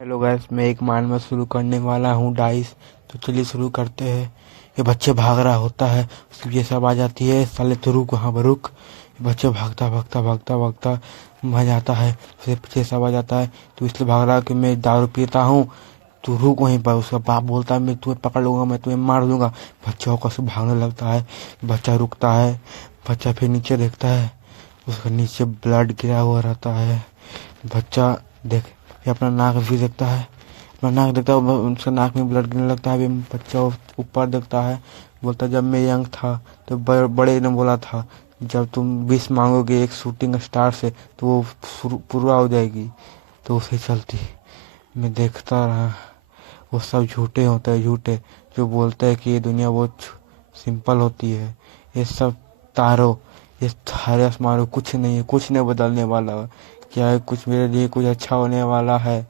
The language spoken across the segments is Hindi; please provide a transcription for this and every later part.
हेलो गैस, मैं एक मानव शुरू करने वाला हूँ डाइस। तो चलिए शुरू करते हैं। ये बच्चे भाग रहा होता है, उसकी ये सब आ जाती है, साले तो रुक वहाँ पर रुक। ये बच्चे भागता भागता भागता भागता वहाँ जाता है, फिर पीछे सब आ जाता है। तो इसलिए भाग रहा है कि मैं दारू पीता हूँ, तू रुक वहीं पर। उसका बाप बोलता है मैं तुम्हें पकड़ लूंगा, मैं तुम्हें मार दूंगा। बच्चा होकर से भागने लगता है, बच्चा रुकता है। बच्चा फिर नीचे देखता है, उसका नीचे ब्लड गिरा हुआ रहता है। बच्चा देख फिर अपना नाक भी देखता है, अपना नाक देखता है, उसका नाक में ब्लड गिरने लगता है। फिर बच्चा ऊपर देखता है, बोलता है जब मैं यंग था तो बड़े ने बोला था जब तुम विश मांगोगे एक शूटिंग स्टार से तो वो पूरा हो जाएगी। तो उसे चलती मैं देखता रहा। वो सब झूठे होते हैं, झूठे जो बोलते हैं कि ये दुनिया बहुत सिंपल होती है। ये सब तारों, ये सारे आसमानों कुछ नहीं है, कुछ नहीं बदलने वाला। क्या है कुछ मेरे लिए कुछ अच्छा होने वाला है।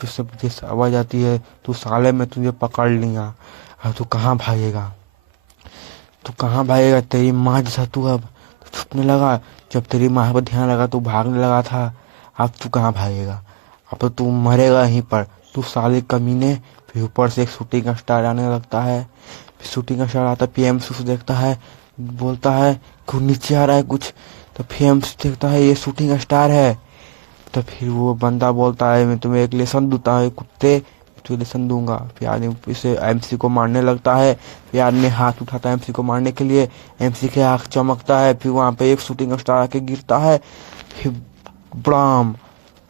फिर सब जैसे आवाज आती है, तू साले मैं तुझे पकड़ लिया। अब तू कहाँ भागेगा, तू कहाँ भागेगा? तेरी माँ जैसा तू अब छुपने लगा। जब तेरी माँ पर ध्यान लगा तू भागने लगा था, अब तू कहाँ भागेगा? अब तो तू मरेगा यहीं पर, तू साले कमीने। फिर ऊपर से एक शूटिंग स्टार आने लगता है। फिर शूटिंग स्टार आता है, पीएमसी से देखता है, बोलता है कुछ नीचे आ रहा है कुछ। तो पीएमसी देखता है ये शूटिंग स्टार है। तो फिर वो बंदा बोलता है मैं तुम्हें एक लेसन दूता है कुत्ते, तो लेसन दूंगा। फिर आदमी इसे एमसी को मारने लगता है। फिर आदमी हाथ उठाता है एमसी को मारने के लिए, एमसी के आँख चमकता है। फिर वहां पे एक शूटिंग स्टार आके गिरता है, फिर ब्राम,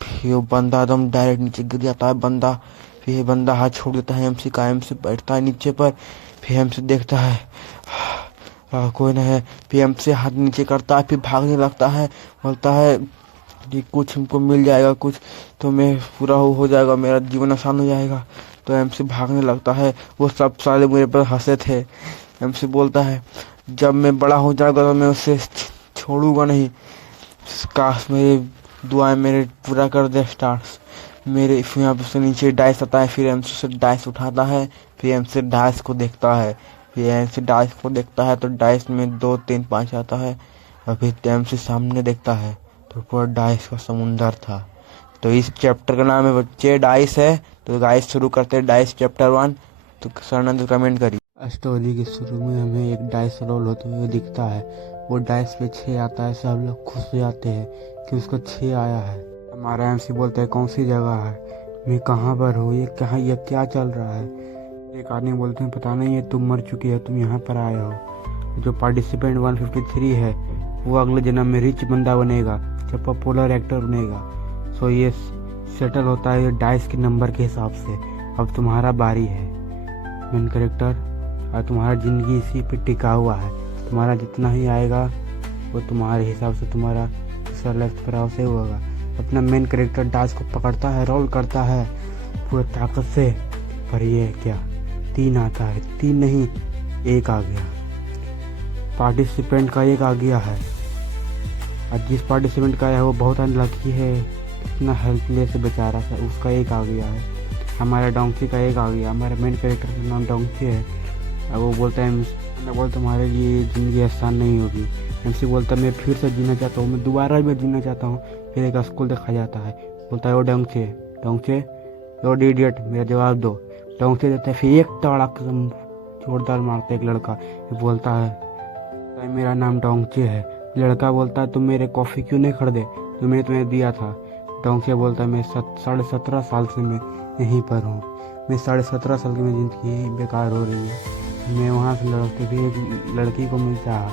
फिर वो बंदा एकदम डायरेक्ट नीचे गिर जाता है बंदा। फिर बंदा हाथ छोड़ देता है एमसी का, एमसी बैठता है नीचे पर। फिर एमसी देखता है कोई नहीं है। फिर एमसी हाथ नीचे करता है, फिर भागने लगता है, बोलता है कि कुछ हमको मिल जाएगा कुछ तो मैं पूरा हो जाएगा, मेरा जीवन आसान हो जाएगा। तो एमसी भागने लगता है। वो सब साले मेरे पर हंसे थे। एमसी बोलता है जब मैं बड़ा हो जाऊंगा तो मैं उसे छोड़ूंगा नहीं। काश मेरी दुआएं मेरे पूरा कर दे स्टार्स मेरे। फिर यहाँ पे उससे नीचे डाइस आता है, फिर एमसी से डाइस उठाता है। फिर एमसी डाइस को देखता है, फिर एमसी डाइस को देखता है तो डाइस में 2 3 5 आता है। और फिर एमसी सामने देखता है तो ऊपर डाइस का समुंदर था। तो इस चैप्टर का नाम है बच्चे डाइस है। तो गाइस शुरू करते हैं डाइस चैप्टर 1। तो सरनंद कमेंट करिए। स्टोरी के शुरू में हमें एक डाइस रोल होते हुए दिखता है। वो डाइस पे 6 आता है, सब लोग खुश हो जाते हैं कि उसको 6 आया है। हमारा एमसी बोलता है कौन सी जगह है, मैं कहाँ पर हूँ, ये क्या चल रहा है? एक आदमी बोलते हैं पता नहीं है, तुम मर चुकी है, तुम यहाँ पर आए हो। जो पार्टिसिपेंट 153 है वो अगले जन्म में रिच बंदा बनेगा, जब पॉपुलर एक्टर बनेगा। सो ये सेटल होता है डाइस के नंबर के हिसाब से। अब तुम्हारा बारी है मेन कैरेक्टर, और तुम्हारा जिंदगी इसी पे टिका हुआ है। तुम्हारा जितना ही आएगा वो तुम्हारे हिसाब से तुम्हारा सेलेक्ट कराव से होगा। अपना मेन कैरेक्टर डाइस को पकड़ता है, रोल करता है पूरे ताकत से। पर ये क्या 3 आता है? 3 नहीं, 1 आ गया। पार्टिसिपेंट का 1 आ गया है, और जिस पार्टिसिपेंट का है वो बहुत अनलकी है, इतना हेल्पलेस बेचारा सा, उसका 1 आ गया है। हमारा डोंकी का 1 आ गया। हमारा मेन कैरेक्टर का नाम डोंकी है। और वो बोलता है तुम्हारे लिए ज़िंदगी आसान नहीं होगी। एमसी बोलता है मैं फिर से जीना चाहता हूँ, मैं दोबारा भी जीना चाहता हूँ। फिर एक स्कूल दिखा जाता है, बोलता है वो डोंके डोंके वो इडियट मेरा जवाब दो। डोंके देता है, फिर एक तड़ाक जोरदार मारता है एक लड़का। बोलता है मेरा नाम डोंके है। लड़का बोलता है तुम मेरे कॉफ़ी क्यों नहीं खरीदे जो मैंने तुम्हें दिया था? डोंके बोलता है मैं 17.5 साल से मैं यहीं पर हूँ, मैं 17.5 साल की मेरी ज़िंदगी बेकार हो रही है। मैं वहाँ से लड़के भी एक लड़की को मिल चाहा,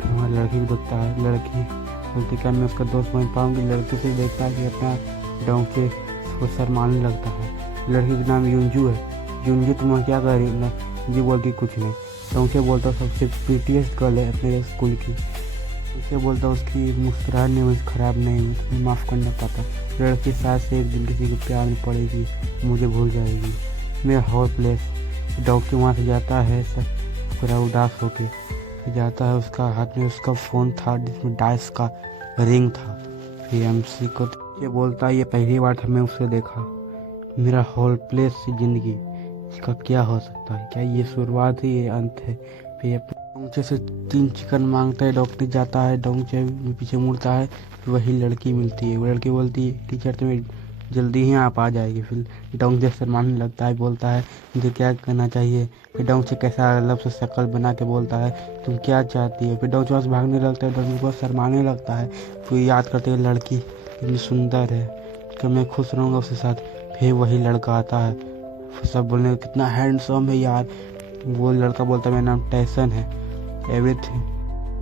फिर वहाँ लड़की भी देखता है। लड़की बोलती क्या मैं उसका दोस्त बन पाऊँगी? लड़की से देखता है कि अपना डोंके को शर्माने लगता है। लड़की का नाम यूंजू है। यूंजू तुम क्या कर रही हो? जी बोलती कुछ नहीं। डोंके बोलता सबसे प्रीटीएस्ट गर्ल है अपने स्कूल की। उसे बोलता उसकी मुस्कुराहट में ख़राब नहीं हुई, तुम्हें माफ़ करना पाता। लड़की साथ से एक दिन किसी के प्यार में पड़ेगी, मुझे भूल जाएगी, मैं होपलेस। डॉक्टर वहाँ से जाता है सब पूरा उदास होके, फिर जाता है, उसका हाथ में उसका फ़ोन था जिसमें डाइस का रिंग था। फिर एमसी को ये बोलता है ये पहली बार था मैं उसे देखा, मेरा होपलेस सी ज़िंदगी, इसका क्या हो सकता है? क्या ये शुरुआत है, ये अंत है? फिर डोंचे से 3 चिकन मांगता है। डॉक्टर जाता है, डोंचे पीछे मुड़ता है, वही लड़की मिलती है। वो लड़की बोलती है टीचर तुम्हें जल्दी ही आप आ जाएगी। फिर डोंगचे शर्माने लगता है, बोलता है मुझे क्या करना चाहिए। फिर डोंगचे कैसा अलग से शक्ल बना के बोलता है तुम क्या चाहती हो। फिर डोंगचे पास भागने लगता है, डोंगचे बहुत शर्माने लगता है। फिर याद करते हुए लड़की कितनी सुंदर है कि मैं खुश रहूँगा उसके साथ। फिर वही लड़का आता है, सब बोलने कितना हैंडसम है यार। वो लड़का बोलता है मेरा नाम टैसन है, एवरीथिंग।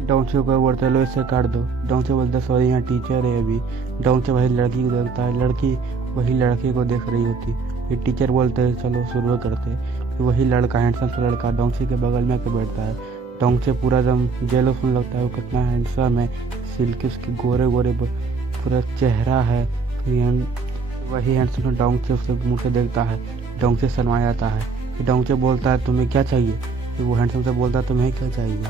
डोंगचे को बोलता है लो इसे काट दो। डोंगचे बोलता है सॉरी यहाँ टीचर है अभी। डोंगचे वही लड़की को देखता है, लड़की वही लड़के को देख रही होती। फिर टीचर बोलते हैं चलो शुरू करते। फिर वही लड़का हैंडसम सा लड़का डोंगचे के बगल में आके बैठता है। डोंगचे पूरा एकदम जेलस होने लगता है, वो कितना हैंडसम है, सिल्की उसके गोरे गोरे पूरा चेहरा है। फिर वही हैंडसम डोंगचे उसके मुँह से देखता है, डोंगचे शर्मा जाता है। फिर डोंगचे बोलता है तुम्हें क्या चाहिए। फिर वो हैंडसम से बोलता है तुम्हें क्या चाहिए।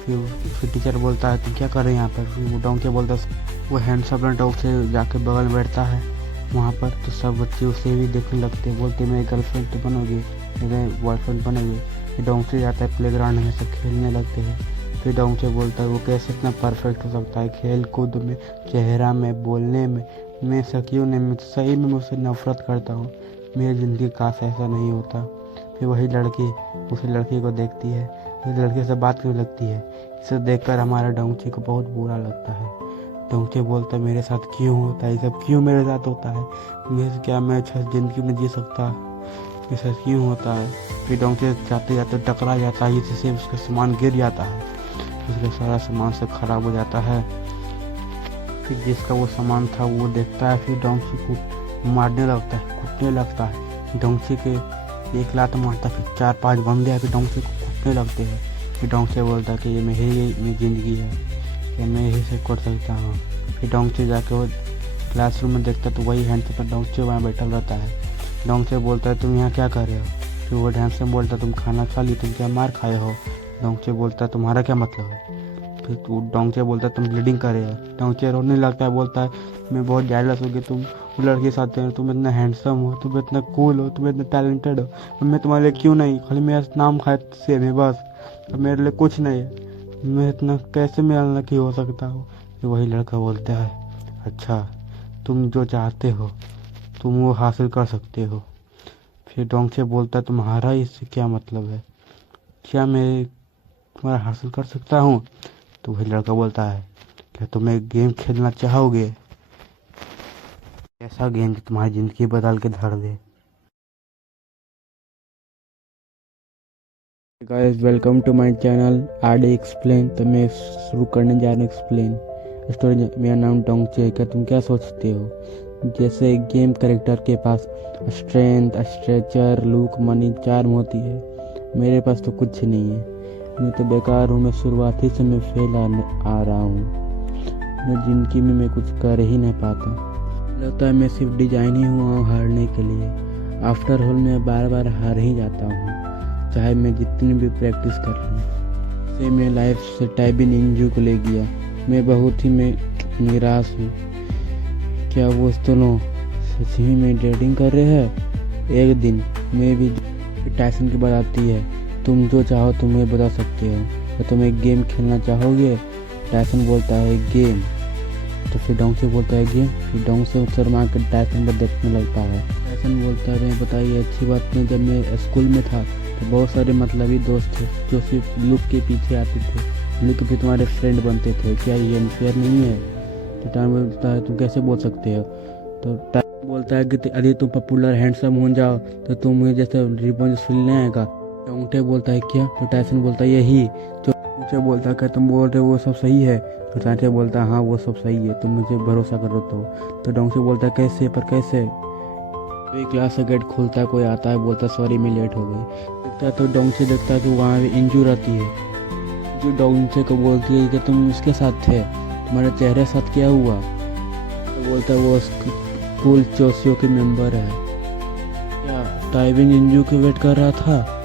फिर टीचर बोलता है तुम क्या कर रहे हैं यहाँ पर। फिर वो डोंगचे बोलता है, वो हैंडसम डोंगचे जाके बगल में बैठता है वहाँ पर। तो सब बच्चे उसे भी देखने लगते हैं, बोलते मेरे गर्लफ्रेंड तो बनोगे, मेरे बॉयफ्रेंड बनोगे। फिर डोंगचे जाता है प्लेग्राउंड में, सब खेलने लगते हैं। फिर डोंगचे बोलता है वो कैसे इतना परफेक्ट हो सकता है खेल कूद में, चेहरा में, बोलने में। मैं ऐसा क्यों नहीं, मैं सही में उससे नफरत करता हूँ, मेरी ज़िंदगी काश ऐसा नहीं होता। फिर वही लड़की उस लड़की को देखती है, उस लड़के से बात करने लगती है। इसे देखकर हमारा डोंगचे को बहुत बुरा लगता है। डोंगचे बोलता है मेरे साथ क्यों होता है, ये सब क्यों मेरे साथ होता है, मेरे क्या मैं अच्छा ज़िंदगी में जी सकता, ये सब क्यों होता है। फिर डोंगचे जाते जाते टकरा जाता है, जिससे उसका सामान गिर जाता है, उसका सारा सामान से खराब हो जाता है। फिर जिसका वो सामान था वो देखता है, फिर डोंगचे को मारने लगता है, कूटने लगता है। डोंगचे के एक लात मारता है, फिर 4-5 बंदे आके डोंगचे को कूटने लगते हैं। फिर डोंगचे बोलता है कि ये मेरी ज़िंदगी है, कि मैं यही से कर सकता हूँ। फिर डोंगचे जाके वो क्लासरूम में देखता है तो वही हैंडसम डोंगचे वहाँ बैठा रहता है। डोंगचे बोलता है तुम यहाँ क्या कर रहे हो। फिर वो हैंडसम बोलता है तुम खाना खा ली, तुम क्या मार खाए हो। डोंगचे बोलता है तुम्हारा क्या मतलब है। फिर डोंगचे बोलता है तुम ब्लीडिंग कर रहे हो। डोंगचे रोने लगता है, बोलता है मैं बहुत जेलस हो गया, तुम वो लड़के के साथ हो, तुम इतना हैंडसम हो, तुम इतना कूल हो, तुम इतना टैलेंटेड हो, मैं तुम्हारे लिए क्यों नहीं, खाली मेरा नाम खाए से में बस, अब मेरे लिए कुछ नहीं है, मैं इतना कैसे मैं अनलकी हो सकता हूँ। फिर वही लड़का बोलता है अच्छा तुम जो चाहते हो तुम वो हासिल कर सकते हो। फिर डोंगचे बोलता है तुम्हारा इससे क्या मतलब है, क्या मैं तुम्हारा हासिल कर सकता हूँ। तो वही लड़का बोलता है क्या तुम एक गेम खेलना चाहोगे, ऐसा गेम जो तुम्हारी ज़िंदगी बदल के धर दे। Guys welcome to my channel RD explain. तो मैं शुरू करने जा रहा हूँ एक्सप्लेन स्टोरी। मेरा नाम डोंगचे है। क्या तुम क्या सोचते हो जैसे गेम कैरेक्टर के पास strength, stretcher, look, money, charm होती है, मेरे पास तो कुछ नहीं है। मैं तो बेकार हूँ, मैं शुरुआती से मैं फेल आ रहा हूँ, मैं ज़िंदगी में मैं कुछ कर ही नहीं पाता। लगता है मैं सिर्फ डिजाइन ही हुआ हूँ हारने के लिए। आफ्टर ऑल मैं बार बार हार ही जाता हूँ, चाहे मैं जितनी भी प्रैक्टिस कर लूँ। से मैं लाइफ से टाइबिन इंजू को ले गया। मैं बहुत ही मैं निराश हूँ। क्या वो दोनों सच ही में डेटिंग कर रहे हैं। एक दिन मैं भी टाइसन की बात आती है, तुम जो चाहो तुम मुझे बता सकते हो, क्या तुम एक गेम खेलना चाहोगे। टाइसन बोलता है गेम। तो फिर डोंगचे बोलता है गेम। फिर डोंगचे शर्मा कर टाइसन को देखने लगता है। टाइसन बोलता है बताइए अच्छी बात नहीं, जब मैं स्कूल में था तो बहुत सारे मतलबी दोस्त थे जो सिर्फ लुक के पीछे आते थे, लुक के तुम्हारे फ्रेंड बनते थे, क्या ये अनफेयर नहीं है। तो टाइम बोलता है तुम कैसे बोल सकते हो। तो टाइम बोलता है कि यदि तुम पॉपुलर हैंडसम हो जाओ तो तुम मुझे जैसे रिबन नहीं आएगा। डोंगचे बोलता है क्या। तो टाइसन बोलता है यही। जो डोंगचे बोलता है क्या तुम बोल रहे हो वो सब सही है। तो टाइसन बोलता है हाँ वो सब सही है, तुम मुझे भरोसा करो। तो डोंगचे बोलता है कैसे, पर कैसे। तो क्लास का गेट खुलता है, कोई आता है, बोलता है सॉरी मैं लेट हो गई। देखता है तो डोंगचे देखता है कि वहाँ पे इंजू रहती है, जो डोंगचे को बोलती है कि तुम उसके साथ थे, तुम्हारे चेहरे साथ क्या हुआ। तो बोलता है वो स्कूल चोसियो के मेंबर है। क्या टाइबिंग इंजू के वेट कर रहा था।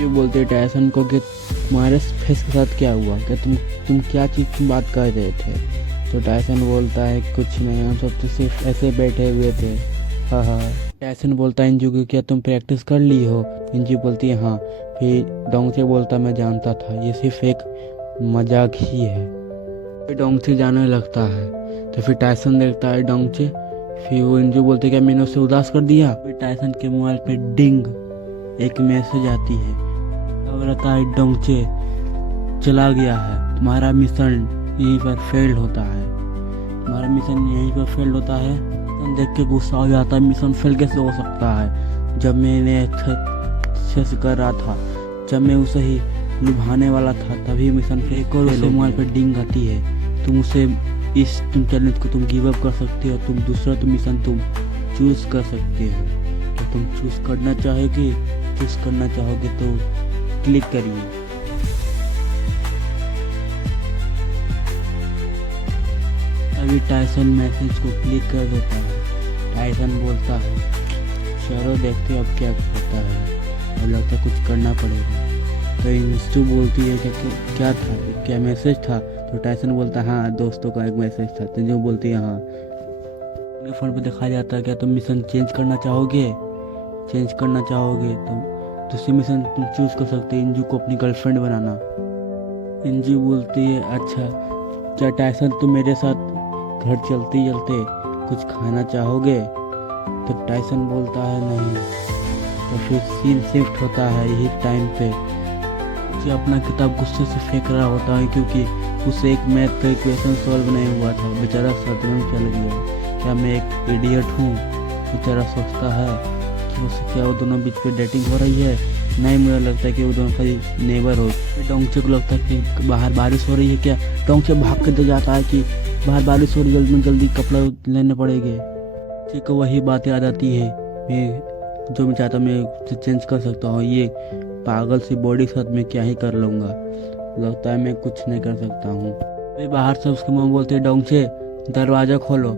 जो बोलते हैं टाइसन को कि तुम्हारे फेस के साथ क्या हुआ, क्या तुम क्या चीज़ की बात कर रहे थे। तो टाइसन बोलता है कुछ नहीं, हम सब तो सिर्फ ऐसे बैठे हुए थे, हाँ हाँ। टाइसन बोलता है इंजू की क्या तुम प्रैक्टिस कर ली हो। इंजू बोलती है हाँ। फिर डोंगचे बोलता मैं जानता था ये सिर्फ एक मजाक ही है। फिर डोंगचे जाने लगता है। तो फिर टाइसन देखता है डोंगचे फिर वो इंजू बोलते क्या मैंने उसे उदास कर दिया। फिर टाइसन के मोबाइल पे डिंग एक मैसेज आती है, अब रहता है डोंगचे चला गया है, तुम्हारा मिशन यहीं पर फेल्ड होता है, तुम्हारा मिशन यहीं पर फेल्ड होता है। तुम देख के गुस्सा हो जाता है, मिशन फेल कैसे हो सकता है, जब मैंने अच्छे से कर रहा था, जब मैं उसे ही लुभाने वाला था तभी मिशन फेल। और उसे मोबाइल पर डिंग आती है, तुम चैलेंज को तुम गिव अप कर सकते हो, तुम दूसरा मिशन तुम चूज कर सकते हो। तो तुम चूज करना चाहोगे तो क्लिक करिए। अभी टाइसन मैसेज को क्लिक कर देता है। टाइसन बोलता है चलो देखते अब क्या होता है, अब लगता है कुछ करना पड़ेगा। तो इंस्टू बोलती है क्या था, क्या मैसेज था। तो टाइसन बोलता है हाँ दोस्तों का एक मैसेज था। तो जो बोलती है हाँ, उनके फ़ोन पे दिखाया जाता है क्या तुम मिशन चेंज करना चाहोगे तो दूसरी मिशन तुम चूज कर सकते हो, इंजू को अपनी गर्लफ्रेंड बनाना। इंजू बोलती है अच्छा क्या टाइसन तुम मेरे साथ घर चलते कुछ खाना चाहोगे। तो टाइसन बोलता है नहीं। तो फिर सीन शिफ्ट होता है यही टाइम पे, जो अपना किताब गुस्से से फेंक रहा होता है क्योंकि उसे एक मैथ का इक्वेशन सॉल्व नहीं हुआ था। बेचारा सदमे में चल गया, क्या मैं एक इडियट हूँ। बेचारा सोचता है कि उससे क्या वो दोनों बीच पे डेटिंग हो रही है, नहीं मुझे लगता है कि वो दोनों का नेबर हो। डोंगचे को लगता है कि बाहर बारिश हो रही है क्या। डोंगचे भाग के तो जाता है कि बाहर बारिश हो रही है, जल्दी कपड़ा लेने पड़ेंगे। को वही बात याद आती है, मैं जो मैं चाहता मैं उसे चेंज कर सकता हूँ, ये पागल सी बॉडी साथ में क्या ही कर लूँगा, लगता है मैं कुछ नहीं कर सकता हूँ। फिर बाहर से उसके मम्मी बोलते हैं डोंगचे दरवाज़ा खोलो।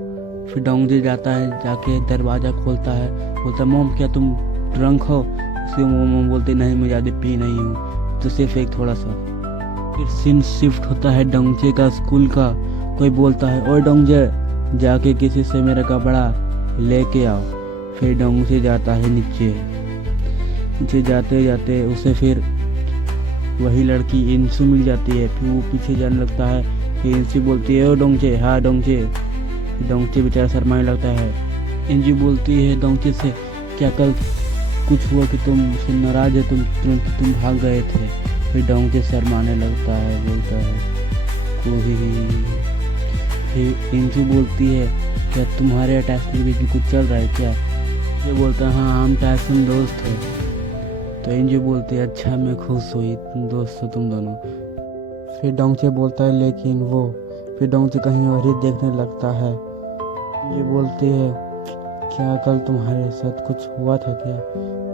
फिर डोंगचे जाता है, जाके दरवाज़ा खोलता है, बोलता है मोम क्या तुम ड्रंक हो। उसकी मोम बोलते नहीं मैं ज़्यादा पी नहीं हूँ, तो सिर्फ एक थोड़ा सा। फिर सीन शिफ्ट होता है डोंगचे का स्कूल का। कोई बोलता है और डोंगचे जाके किसी से मेरा कपड़ा लेके आओ। फिर डोंगचे जाता है नीचे जाते जाते उसे फिर वही लड़की इंसू मिल जाती है। फिर वो पीछे जाने लगता है, फिर इंसू बोलती है ओ डोंगचे हाँ डोंगचे बेचारा शर्माने लगता है। इंजू बोलती है डोंगचे से क्या कल कुछ हुआ कि तुम उससे नाराज है, तुम भाग गए थे। फिर डोंगचे शर्माने लगता है, बोलता है कोई। फिर इंजू बोलती है क्या तुम्हारे टाइसन के बीच में कुछ चल रहा है क्या। ये बोलता है हाँ हम टाइसन दोस्त हैं। तो इंजू बोलती है अच्छा मैं खुश हुई, तुम दोस्त हो तुम दोनों। फिर डोंगचे बोलता है लेकिन वो, फिर डोंगचे कहीं और ही देखने लगता है। ये बोलती है क्या कल तुम्हारे साथ कुछ हुआ था क्या,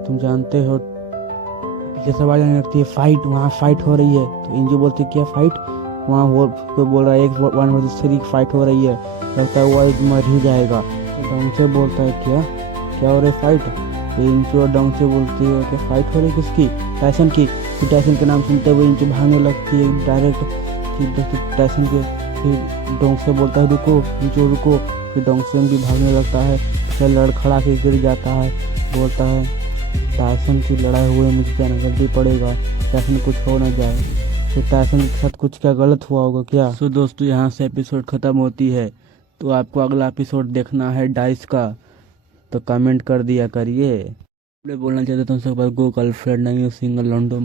तुम जानते हो। पीछे से आवाज आने लगती है फाइट, वहाँ फाइट हो रही है। तो इंजू बोलती है क्या फाइट, वहाँ वो बोल रहा है 1 वर्सेस 3 फाइट हो रही है, लगता है वो मर ही जाएगा। तो डोंगचे बोलता है क्या हो रही फाइट। तो इंचू और डोंगचे बोलती है कि फाइट हो रही किसकी, टाइसन की। फिर टाइसन के नाम सुनते हुए इंचू भागने लगती है डायरेक्ट टाइसन के। फिर डोंगचे बोलता है रुको, इंचू रुको। फिर डोंगचे भी भागने लगता है, फिर लड़खड़ा के गिर जाता है, बोलता है टाइसन की लड़ाई हुए मुझे जाना जल्दी पड़ेगा, टाइसन कुछ हो न जाए। तो टाइसन के साथ कुछ क्या गलत हुआ होगा क्या। तो दोस्तों यहाँ से एपिसोड ख़त्म होती है। तो आपको अगला एपिसोड देखना है डाइस का, तो कमेंट कर दिया करिए। बोलना चाहते तो गो गर्लफ्रेंड नहीं हो सिंगल लॉन्डो।